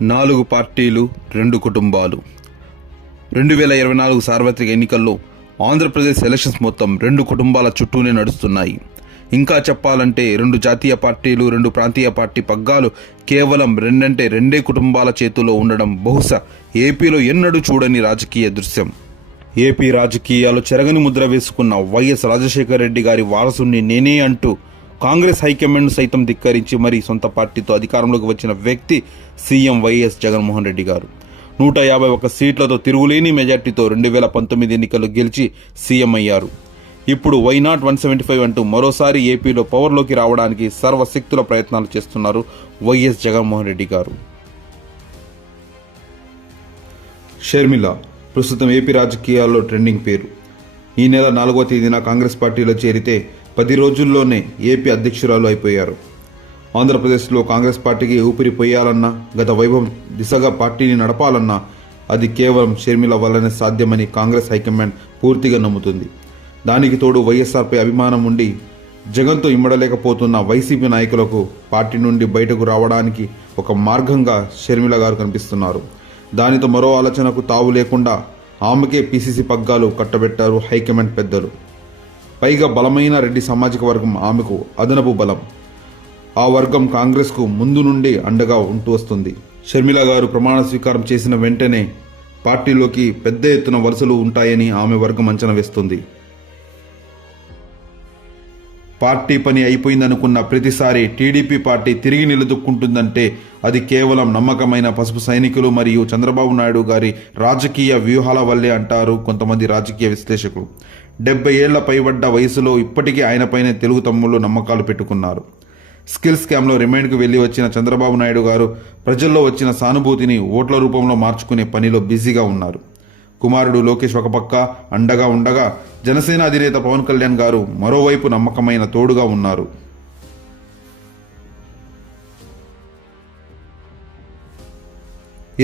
నాలుగు పార్టీలు రెండు కుటుంబాలు. రెండు వేల ఇరవై నాలుగు సార్వత్రిక ఎన్నికల్లో ఆంధ్రప్రదేశ్ ఎలక్షన్స్ మొత్తం రెండు కుటుంబాల చుట్టూనే నడుస్తున్నాయి. ఇంకా చెప్పాలంటే రెండు జాతీయ పార్టీలు రెండు ప్రాంతీయ పార్టీ పగ్గాలు కేవలం రెండంటే రెండే కుటుంబాల చేతిలో ఉండడం బహుశా ఏపీలో ఎన్నడూ చూడని రాజకీయ దృశ్యం. ఏపీ రాజకీయాలు చెరగని ముద్ర వేసుకున్న వైఎస్ రాజశేఖర రెడ్డి గారి వారసుని నేనే అంటూ కాంగ్రెస్ హైకమాండ్ సైతం ధిక్కరించి మరీ సొంత పార్టీతో అధికారంలోకి వచ్చిన వ్యక్తి సీఎం వైఎస్ జగన్మోహన్ రెడ్డి గారు. నూట యాభై ఒక సీట్లతో తిరుగులేని మెజార్టీతో రెండు వేల పంతొమ్మిది ఎన్నికలు గెలిచి సీఎం అయ్యారు. ఇప్పుడు why not one seventy five అంటూ మరోసారి ఏపీలో పవర్లోకి రావడానికి సర్వశక్తుల ప్రయత్నాలు చేస్తున్నారు వైఎస్ జగన్మోహన్ రెడ్డి గారు. షర్మిల ప్రస్తుతం ఏపీ రాజకీయాల్లో ట్రెండింగ్ పేరు. ఈ నెల నాలుగో తేదీన కాంగ్రెస్ పార్టీలో చేరితే పది రోజుల్లోనే ఏపీ అధ్యక్షురాలు అయిపోయారు. ఆంధ్రప్రదేశ్లో కాంగ్రెస్ పార్టీకి ఊపిరి పోయాలన్నా గత వైభవం దిశగా పార్టీని నడపాలన్నా అది కేవలం షర్మిల వల్లనే సాధ్యమని కాంగ్రెస్ హైకమాండ్ పూర్తిగా నమ్ముతుంది. దానికి తోడు వైఎస్ఆర్పై అభిమానం ఉండి జగన్తో ఇమ్మడలేకపోతున్న వైసీపీ నాయకులకు పార్టీ నుండి బయటకు రావడానికి ఒక మార్గంగా షర్మిల గారు కనిపిస్తున్నారు. దానితో మరో ఆలోచనకు తావు లేకుండా ఆమెకే పీసీసీ పగ్గాలు కట్టబెట్టారు హైకమాండ్ పెద్దలు. పైగా బలమైన రెడ్డి సామాజిక వర్గం ఆమెకు అదనపు బలం. ఆ వర్గం కాంగ్రెస్కు ముందు నుండి అండగా ఉంటూ వస్తుంది. షర్మిల గారు ప్రమాణ స్వీకారం చేసిన వెంటనే పార్టీలోకి పెద్ద ఎత్తున వలసలు ఉంటాయని ఆమె వర్గం అంచనా వేస్తుంది. పార్టీ పని అయిపోయిందనుకున్న ప్రతిసారి టీడీపీ పార్టీ తిరిగి నిలదొక్కుంటుందంటే అది కేవలం నమ్మకమైన పసుపు సైనికులు మరియు చంద్రబాబు నాయుడు గారి రాజకీయ వ్యూహాల వల్లే అంటారు కొంతమంది రాజకీయ విశ్లేషకులు. డెబ్బై ఏళ్ళ పైబడ్డ వయసులో ఇప్పటికీ ఆయనపైనే తెలుగు తమ్ముళ్ళు నమ్మకాలు పెట్టుకున్నారు. స్కిల్ స్కామ్లో రిమైండ్కు వెళ్ళి వచ్చిన చంద్రబాబు నాయుడు గారు ప్రజల్లో వచ్చిన సానుభూతిని ఓట్ల రూపంలో మార్చుకునే పనిలో బిజీగా ఉన్నారు. కుమారుడు లోకేష్ ఒక పక్క అండగా ఉండగా జనసేన అధినేత పవన్ కళ్యాణ్ గారు మరోవైపు నమ్మకమైన తోడుగా ఉన్నారు.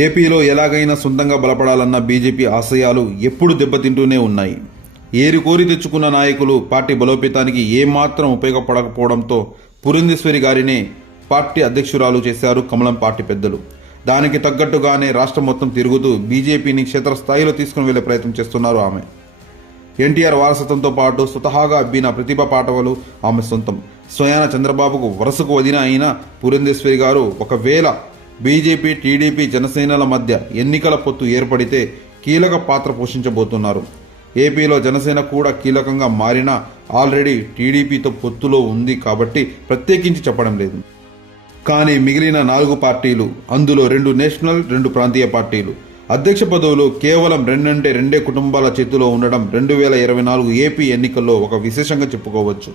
ఏపీలో ఎలాగైనా సొంతంగా బలపడాలన్న బీజేపీ ఆశయాలు ఎప్పుడు దెబ్బతింటూనే ఉన్నాయి. ఏరి కోరి తెచ్చుకున్న నాయకులు పార్టీ బలోపేతానికి ఏమాత్రం ఉపయోగపడకపోవడంతో పురంధేశ్వరి గారినే పార్టీ అధ్యక్షురాలు చేశారు కమలం పార్టీ పెద్దలు. దానికి తగ్గట్టుగానే రాష్ట్రం మొత్తం తిరుగుతూ బీజేపీని క్షేత్రస్థాయిలో తీసుకుని వెళ్ళే ప్రయత్నం చేస్తున్నారు ఆమె. ఎన్టీఆర్ వారసత్వంతో పాటు స్వతహాగా అబ్బిన ప్రతిభ పాటవలు ఆమె సొంతం. స్వయాన చంద్రబాబుకు వరుసకు వదిన అయిన పురంధేశ్వరి గారు ఒకవేళ బీజేపీ టీడీపీ జనసేనల మధ్య ఎన్నికల పొత్తు ఏర్పడితే కీలక పాత్ర పోషించబోతున్నారు. ఏపీలో జనసేన కూడా కీలకంగా మారినా ఆల్రెడీ టీడీపీతో పొత్తులో ఉంది కాబట్టి ప్రత్యేకించి చెప్పడం లేదు. కానీ మిగిలిన నాలుగు పార్టీలు అందులో రెండు నేషనల్ రెండు ప్రాంతీయ పార్టీలు. అధ్యక్ష పదవులు కేవలం రెండంటే రెండే కుటుంబాల చేతిలో ఉండడం రెండు వేల ఇరవై నాలుగు ఏపీ ఎన్నికల్లో ఒక విశేషంగా చెప్పుకోవచ్చు.